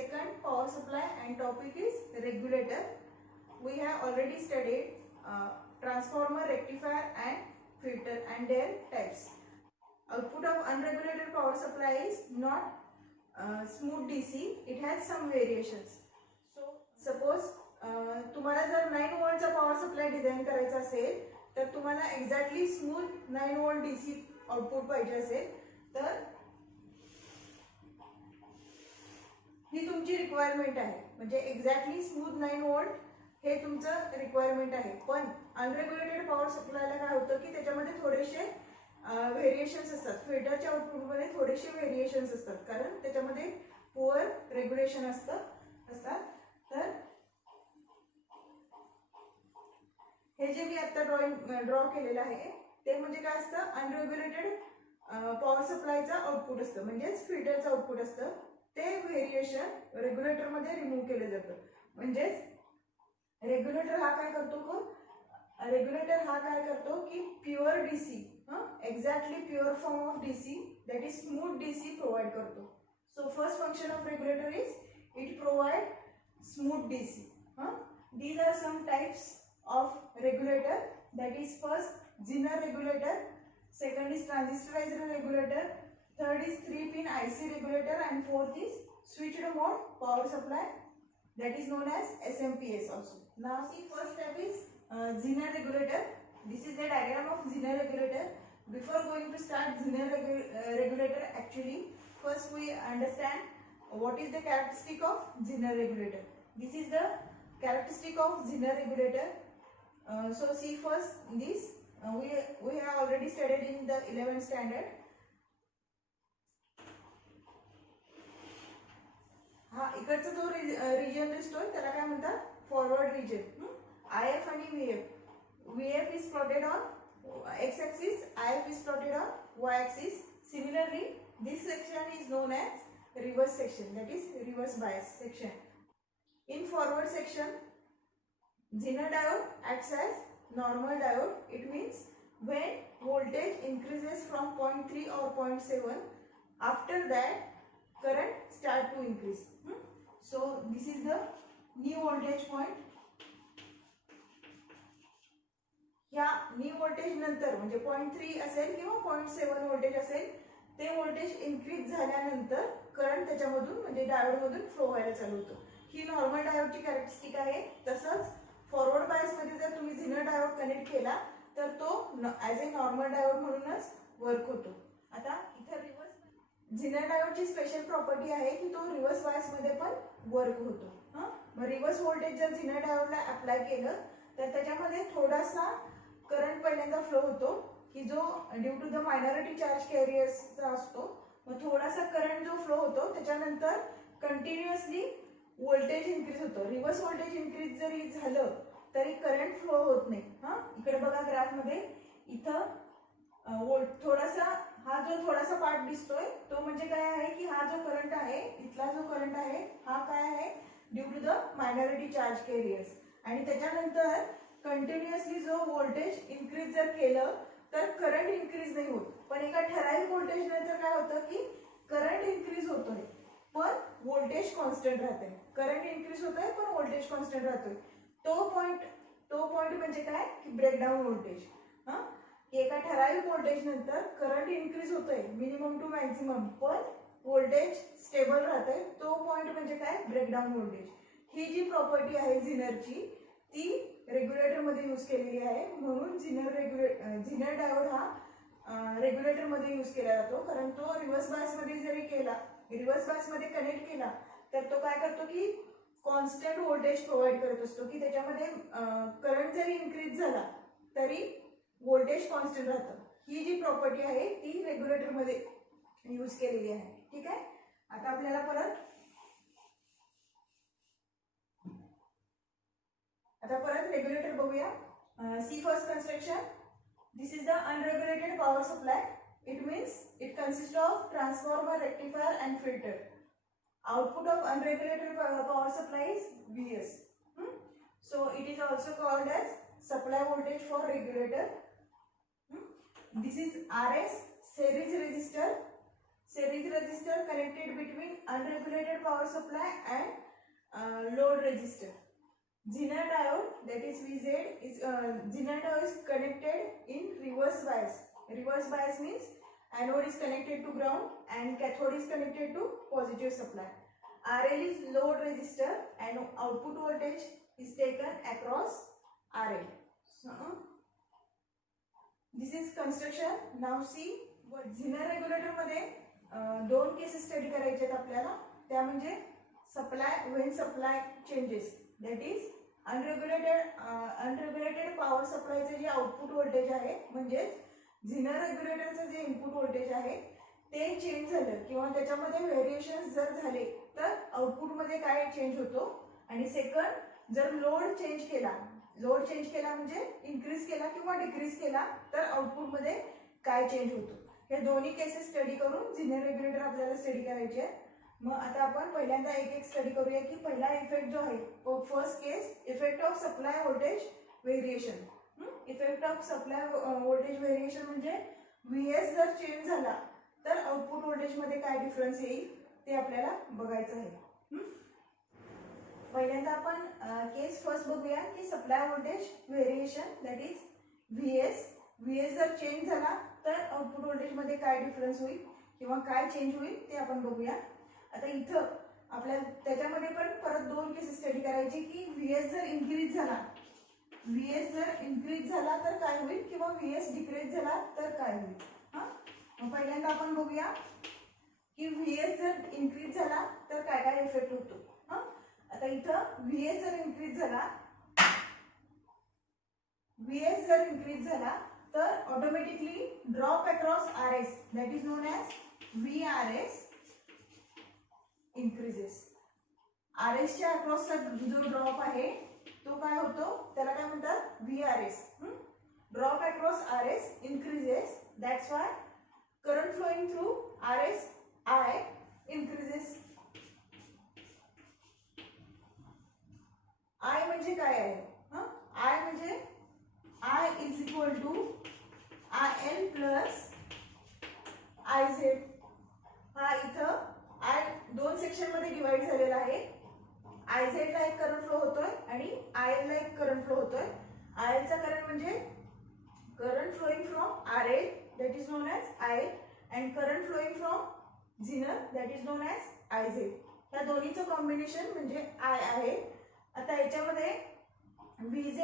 second power supply and topic is regulator. We have already studied transformer, rectifier and filter and their types. Output of unregulated power supply is not smooth DC. It has some variations. So suppose तुम्हाला जर 9 वोल्टचा power supply design करायचा असेल तर तुम्हाला exactly smooth 9 volt DC output पाहिजे असेल तर ही तुमची रिक्वायरमेंट आहे. म्हणजे एक्झॅक्टली स्मूथ 9 वोल्ट हे तुमचं रिक्वायरमेंट आहे. पण अनरेग्युलेटेड पॉवर सप्लायला काय होतं की त्याच्यामध्ये थोडेसे व्हेरिएशन्स असतात. फिल्टरच्या आउटपुटमध्ये थोडेसे व्हेरिएशन्स असतात कारण त्याच्यामध्ये पुअर रेग्युलेशन असतात. तर हे जे मी आता ड्रॉ केलेलं आहे ते म्हणजे काय असतं, अनरेग्युलेटेड पॉवर सप्लायचा आउटपुट असतं, म्हणजेच फिल्टरचं आउटपुट असतं. ते व्हेरिएशन रेग्युलेटरमध्ये रिमूव्ह केलं जातं. म्हणजेच रेग्युलेटर हा काय करतो की pure DC, exactly pure form of DC, that is smooth DC provide करतो. So first function of regulator is it provide smooth DC. These are some types of regulator, that is first Zener regulator, second is transistorized regulator, third is 3-pin IC regulator and fourth is switched mode power supply, that is known as SMPS also. Now see, first step is Zener regulator. This is the diagram of Zener regulator. Before going to start Zener regulator, actually first we understand what is the characteristic of Zener regulator. This is the characteristic of Zener regulator. So see first this we have already studied in the 11th standard. हा इकडचा जो region दिसतोय त्याला काय म्हणतात, forward region. IF आणि VF is plotted on x axis, IF is plotted on y axis. Similarly, this section is known as reverse section, that is reverse bias section. In forward section, Zener diode acts as normal diode. It means when voltage increases from 0.3 or 0.7, after that current start to increase. So this is the new voltage point. या new voltage नंतर म्हणजे 0.3 असेल किंवा 0.7 voltage असेल, ते voltage increase झाल्यानंतर current त्याच्यामधून म्हणजे डायोड मधून फ्लो व्हायला चालू होतं. ही नॉर्मल डायोडची कॅरेक्टरिस्टिक आहे. तसंच फॉरवर्ड बायस मध्ये जर तुम्ही झिनर डायोड कनेक्ट केला तर तो ॲज अ नॉर्मल डायोड म्हणूनच वर्क होतो. आता इथे रिव्हर्स झिनर डायोडची स्पेशल प्रॉपर्टी आहे की तो रिव्हर्स बायस मध्ये पण वर्क होतो. मग रिव्हर्स व्होल्टेज जर झिनर डायोडला अप्लाय केलं तर त्याच्यामध्ये थोडासा करंट पहिल्यांदा फ्लो होतो की जो due to the minority charge कॅरियर्सचा असतो. मग थोडासा करंट जो फ्लो होतो त्याच्यानंतर कंटिन्युअसली व्होल्टेज इन्क्रीज होतो. रिव्हर्स व्होल्टेज इन्क्रीज जरी झालं तरी करंट फ्लो होत नाही. इकडे बघा ग्राफ मध्ये इथं थोडासा हा जो थोडासा पार्ट दिसतोय तो म्हणजे काय आहे की हा जो करंट आहे, इथला जो करंट आहे हा काय आहे, due to the minority charge carriers. आणि त्याच्यानंतर कंटिन्युअसली जो व्होल्टेज इन्क्रीज जर केलं तर करंट इन्क्रीज नाही होत. पण एका ठराविक व्होल्टेज नंतर काय होतं की करंट इन्क्रीज होतोय पण व्होल्टेज कॉन्स्टंट राहतंय. करंट इन्क्रीज होतोय पण व्होल्टेज कॉन्स्टंट राहतोय. तो पॉइंट म्हणजे काय की ब्रेकडाऊन व्होल्टेज. एका ठराविक व्होल्टेज नंतर करंट इन्क्रीज होतोय मिनिमम टू मॅक्झिमम पण व्होल्टेज स्टेबल राहतंय. तो पॉइंट म्हणजे काय, ब्रेकडाऊन व्होल्टेज. ही जी प्रॉपर्टी आहे झिनरची ती रेग्युलेटर मध्ये यूज केलेली आहे. म्हणून झिनर डायोड हा रेग्युलेटर मध्ये यूज केला जातो. कारण तो रिव्हर्स बायस मध्ये जरी केला, रिव्हर्स बायस मध्ये कनेक्ट केला तर तो काय करतो की कॉन्स्टंट व्होल्टेज प्रोव्हाइड करत असतो की त्याच्यामध्ये करंट जरी इन्क्रीज झाला तरी व्होल्टेज कॉन्स्टंट राहतं. ही जी प्रॉपर्टी आहे ती रेग्युलेटर मध्ये यूज केलेली आहे. ठीक आहे. आता आपल्याला परत रेग्युलेटर बघूया. See first construction. This is the unregulated power supply. It means it consists of transformer, rectifier and filter. Output of unregulated power supply is Vs. So it is also called as supply voltage for regulator. This is Rs, series resistor. series resistor connected between unregulated power supply and load resistor. Zener diode, that is VZ, is Zener diode is connected in reverse bias. Reverse bias means anode is connected to ground and cathode is connected to positive supply. RL is load resistor and output voltage is taken across RL. So, this is construction. Now see, Zener regulator मध्ये दोन cases study करायचे आहेत आपल्याला. त्या म्हणजे supply when supply changes, that is unregulated power सप्लायचे जे output voltage आहे म्हणजेच झिनर रेग्युलेटरचं जे इनपुट व्होल्टेज आहे ते चेंज झालं किंवा त्याच्यामध्ये व्हेरिएशन्स जर झाले तर आउटपुटमध्ये काय चेंज होतो. आणि सेकंड, जर लोड चेंज केला म्हणजे इन्क्रीज केला किंवा डिक्रीज केला तर आउटपुटमध्ये काय चेंज होतो. हे दोन्ही केसेस स्टडी करून झिनर रेग्युलेटर आपल्याला स्टडी करायचे आहे. मग आता आपण पहिल्यांदा एक एक स्टडी करूया की पहिला इफेक्ट जो आहे, first case, effect of supply voltage variation. Effect of supply voltage variation म्हणजे व्हीएस जर चेंज झाला तर आउटपुट व्होल्टेज मध्ये काय डिफरन्स येईल ते आपल्याला बघायचं आहे. पहिल्यांदा आपण केस फर्स्ट बघूया की supply voltage variation, that is VS जर चेंज झाला तर आउटपुट व्होल्टेज मध्ये काय डिफरन्स होईल किंवा काय चेंज होईल ते आपण बघूया. आता इथं आपल्याला त्याच्यामध्ये पण परत दोन केसेस स्टडी करायची की व्हीएस जर इन्क्रीज झाला तर काय होईल किंवा व्हीएस डिक्रीज झाला तर काय होईल. मग पहिल्यांदा आपण बघूया की व्हीएस जर इन्क्रीज झाला तर काय काय इफेक्ट होतो. आता इथं व्हीएस जर इन्क्रीज झाला तर automatically drop across RS, that is known as VRS increases. RS च्या अक्रॉसचा जो ड्रॉप आहे तो काय होतो त्याला काय म्हणतात VRS. Drop across RS increases, that's why current flowing through RS I increases. I म्हणजे काय आहे, I म्हणजे I is equal to IL plus IZ. हा इथं I दोन सेक्शन मध्ये डिवाइड झालेला आहे. IZ ला एक करंट फ्लो होतोय आणि IL ला एक करंट फ्लो होतोय. IL चा करंट म्हणजे current flowing from RL, that is known as IL, and current flowing from zener, that is known as IZ. या दोन्हीचं कॉम्बिनेशन म्हणजे I आहे. आता याच्यामध्ये VZ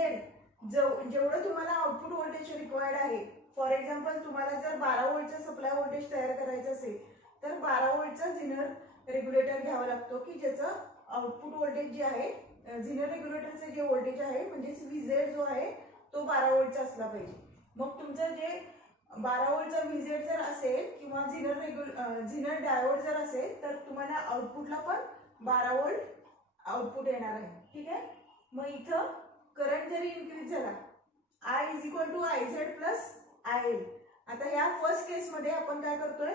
जेवढं तुम्हाला आउटपुट व्होल्टेज रिक्वायर्ड आहे, फॉर एक्झाम्पल तुम्हाला जर 12 व्होल्टचं सप्लाय व्होल्टेज तयार करायचं असेल तर 12 व्होल्टचा झिनर रेग्युलेटर घ्यावा लागतो की ज्याचं आउटपुट व्होल्टेज जे आहे, झिनर रेग्युलेटरचे जे व्होल्टेज आहे म्हणजेच VZ जो आहे तो 12 व्होल्टचा असला पाहिजे. मग तुमचं जे 12 व्होल्टचा VZ जर असेल किंवा झिनर डायोड जर असेल तर तुम्हाला आउटपुटला पण 12 व्होल्ट आउटपुट येणार आहे. ठीक आहे. मग इथं करंट जरी इन्क्रीज झाला, I is equal to IZ plus IL. आता ह्या फर्स्ट केस मध्ये आपण काय करतोय,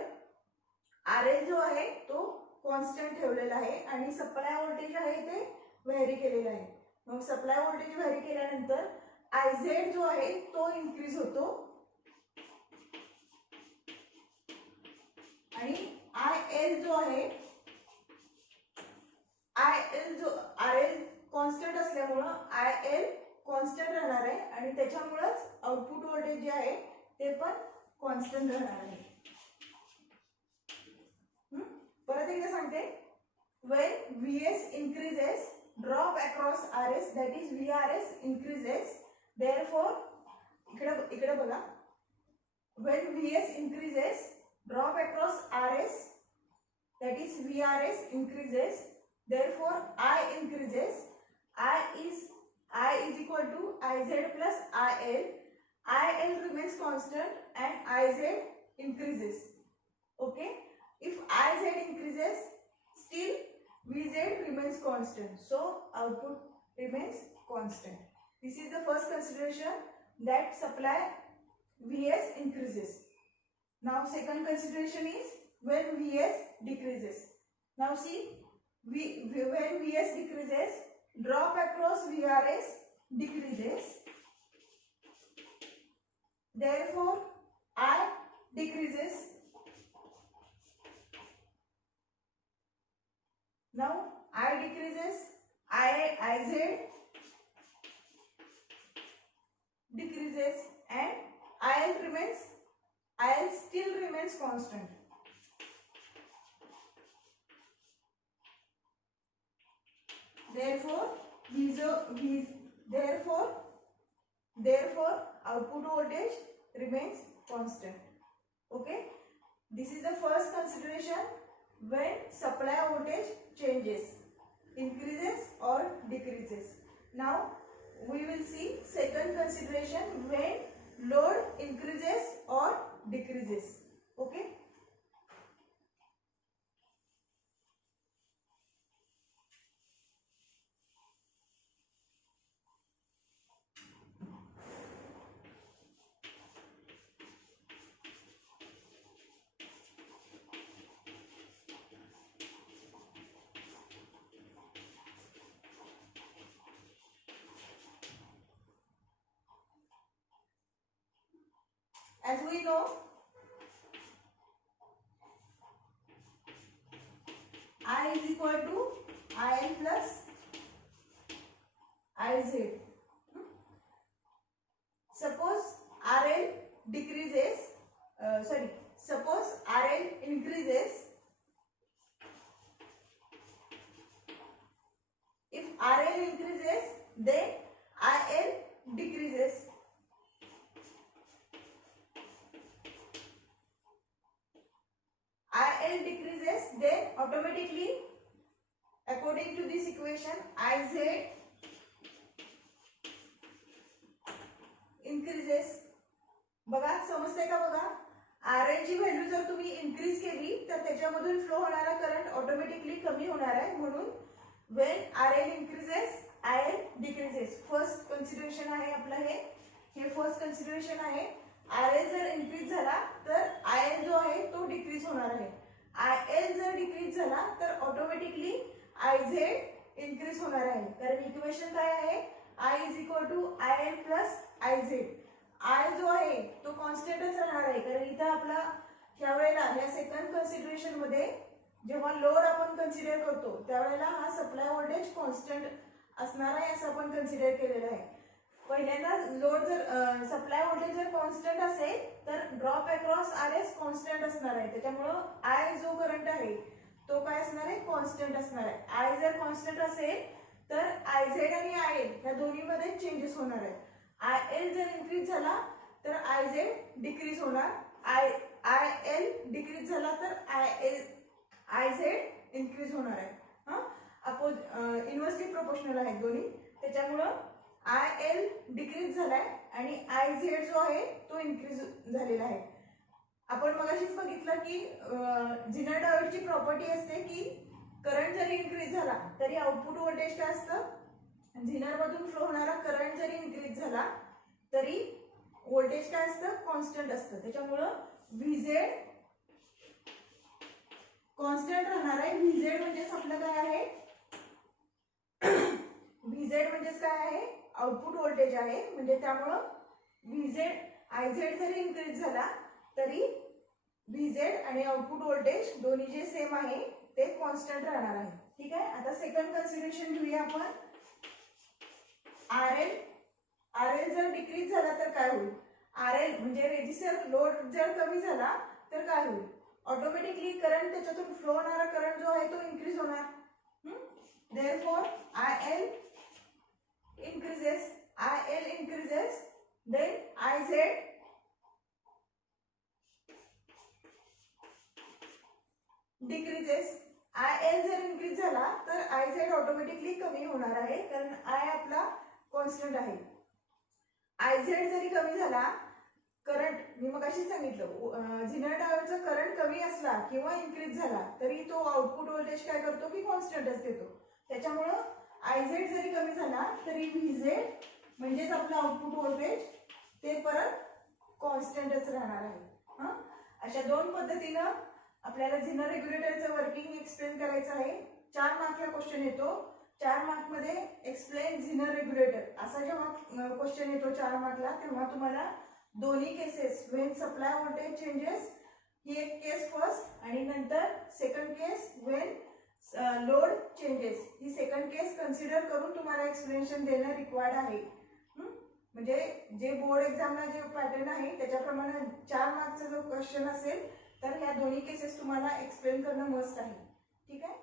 RL जो आहे तो कॉन्स्टंट ठेवलेला आहे आणि सप्लाय व्होल्टेज आहे ते व्हॅरी केलेलं आहे. मग सप्लाय व्होल्टेज व्हॅरी केल्यानंतर IZ जो आहे तो इन्क्रीज होतो आणि IL जो आहे, RL कॉन्स्टंट असल्यामुळं IL कॉन्स्टंट राहणार आहे आणि त्याच्यामुळेच आउटपुट व्होल्टेज जे आहे ते पण कॉन्स्टंट राहणार आहे. परत एकदा सांगते, when VS increases, drop across RS, that is VRS increases, therefore इकडे बघा, when VS increases, drop across RS, that is VRS increases, therefore I increases. I is equal to IZ plus IL. IL remains constant and IZ increases. Okay. If IZ increases, still VZ remains constant. So output remains constant. This is the first consideration, that supply VS increases. Now second consideration is when VS decreases. Now see, when VS decreases, drop across VRS decreases. Therefore I decreases. I decreases, IZ decreases, and IL still remains constant. Therefore output voltage remains constant. Okay, this is the first consideration when supply voltage changes, increases or decreases. Now we will see second consideration when load increases or decreases. Okay. As we know, I is equal to IL plus IZ. Suppose RL decreases, suppose RL increases. If RL increases, then IL decreases. IL decreases, then automatically, according to this equation, IZ increases. बघा समजते का? बघा RL ची value जर तुम्ही increase केली तर त्याच्यामधून फ्लो होणारा करंट ऑटोमॅटिकली कमी होणार आहे. म्हणून when RL increases, IL decreases. First consideration आहे आपलं हे फर्स्ट कन्सिडरेशन आहे. RL जर इन्क्रीज झाला तर IL जो आहे तो डिक्रीज होणार आहे. IL जर डिक्रीज झाला तर ऑटोमॅटिकली IZ इन्क्रीज होणार आहे. कारण इक्वेशन काय आहे? I is equal to IL plus IZ. I जो आहे तो कॉन्स्टंटच राहणार आहे. कारण इथं आपला ह्या वेळेला ह्या सेकंड कन्सिडरेशन मध्ये जेव्हा लोड आपण कन्सिडर करतो त्यावेळेला हा सप्लाय व्होल्टेज कॉन्स्टंट असणार आहे असं आपण कन्सिडर केलेलं आहे. पहिल्यांदा लोड जर सप्लाय व्होल्टेज जर कॉन्स्टंट असेल तर ड्रॉप अक्रॉस RS कॉन्स्टंट असणार आहे. त्याच्यामुळं I जो करंट आहे तो काय असणार आहे? कॉन्स्टंट असणार आहे. I जर कॉन्स्टंट असेल तर IZ आणि IL या दोन्हीमध्ये चेंजेस होणार आहेत. IL जर इन्क्रीज झाला तर IZ डिक्रीज होणार. IL डिक्रीज झाला तर IZ इन्क्रीज होणार आहे. इन्व्हर्सली प्रोपोर्शनल आहेत दोन्ही. त्याच्यामुळं IL डिक्रीज झालाय आणि IZ जो आहे तो इन्क्रीज झालेला आहे. आपण मगाशीच बघितलं की झिनर डायोडची प्रॉपर्टी असते की करंट जरी इन्क्रीज झाला तरी आउटपुट व्होल्टेज काय असतं? झिनर मधून फ्लो होणारा करंट जरी इन्क्रीज झाला तरी व्होल्टेज काय असतं? कॉन्स्टंट असतं. त्याच्यामुळं VZ कॉन्स्टंट राहणार आहे. VZ म्हणजेच आपलं काय आहे? VZ म्हणजेच काय आहे? आउटपुट व्होल्टेज आहे. म्हणजे त्यामुळं IZ जरी इन्क्रीज झाला तरी VZ आणि आउटपुट व्होल्टेज दोन्ही जे सेम आहे ते कॉन्स्टंट राहणार आहे. ठीक आहे. आता सेकंड कन्सिडरेशन घेऊया आपण. RL जर डिक्रीज झाला तर काय होईल? RL म्हणजे रेजिस्टर लोड जर कमी झाला तर काय होईल? ऑटोमॅटिकली करंट त्याच्यातून फ्लो होणारा करंट जो आहे तो इन्क्रीज होणार. Therefore IL increases, then IZ decreases. IL जर इन्क्रीज झाला तर IZ ऑटोमॅटिकली कमी होणार आहे कारण I आपला कॉन्स्टंट आहे. IZ जरी कमी झाला, करंट मी मगाशी सांगितलं झिनर डायोडचा करंट कमी असला किंवा इन्क्रीज झाला तरी तो आउटपुट व्होल्टेज काय करतो की कॉन्स्टंटच देतो. त्याच्यामुळं IZ जरी कमी झाला तरी VZ म्हणजेच आपलं आउटपुट व्होल्टेज ते परत कॉन्स्टंटच राहणार आहे. अशा दोन पद्धतीनं आपल्याला झिनर रेग्युलेटरचं वर्किंग एक्सप्लेन करायचं आहे. 4 मार्कला क्वेश्चन येतो. 4 मार्क मध्ये एक्सप्लेन झिनर रेग्युलेटर असा जेव्हा क्वेश्चन येतो 4 मार्कला तेव्हा तुम्हाला दोन्ही cases when supply voltage changes ही एक केस फर्स्ट आणि नंतर second case when load changes ही सेकंड केस कन्सिडर करून तुम्हाला एक्सप्लेनेशन देणं रिक्वायर्ड आहे. म्हणजे जे बोर्ड एक्झामला जे पॅटर्न आहे त्याच्याप्रमाणे 4 मार्क्सचा जो क्वेश्चन असेल तर ह्या दोन्ही केसेस तुम्हाला एक्सप्लेन करणं मस्ट आहे. ठीक आहे.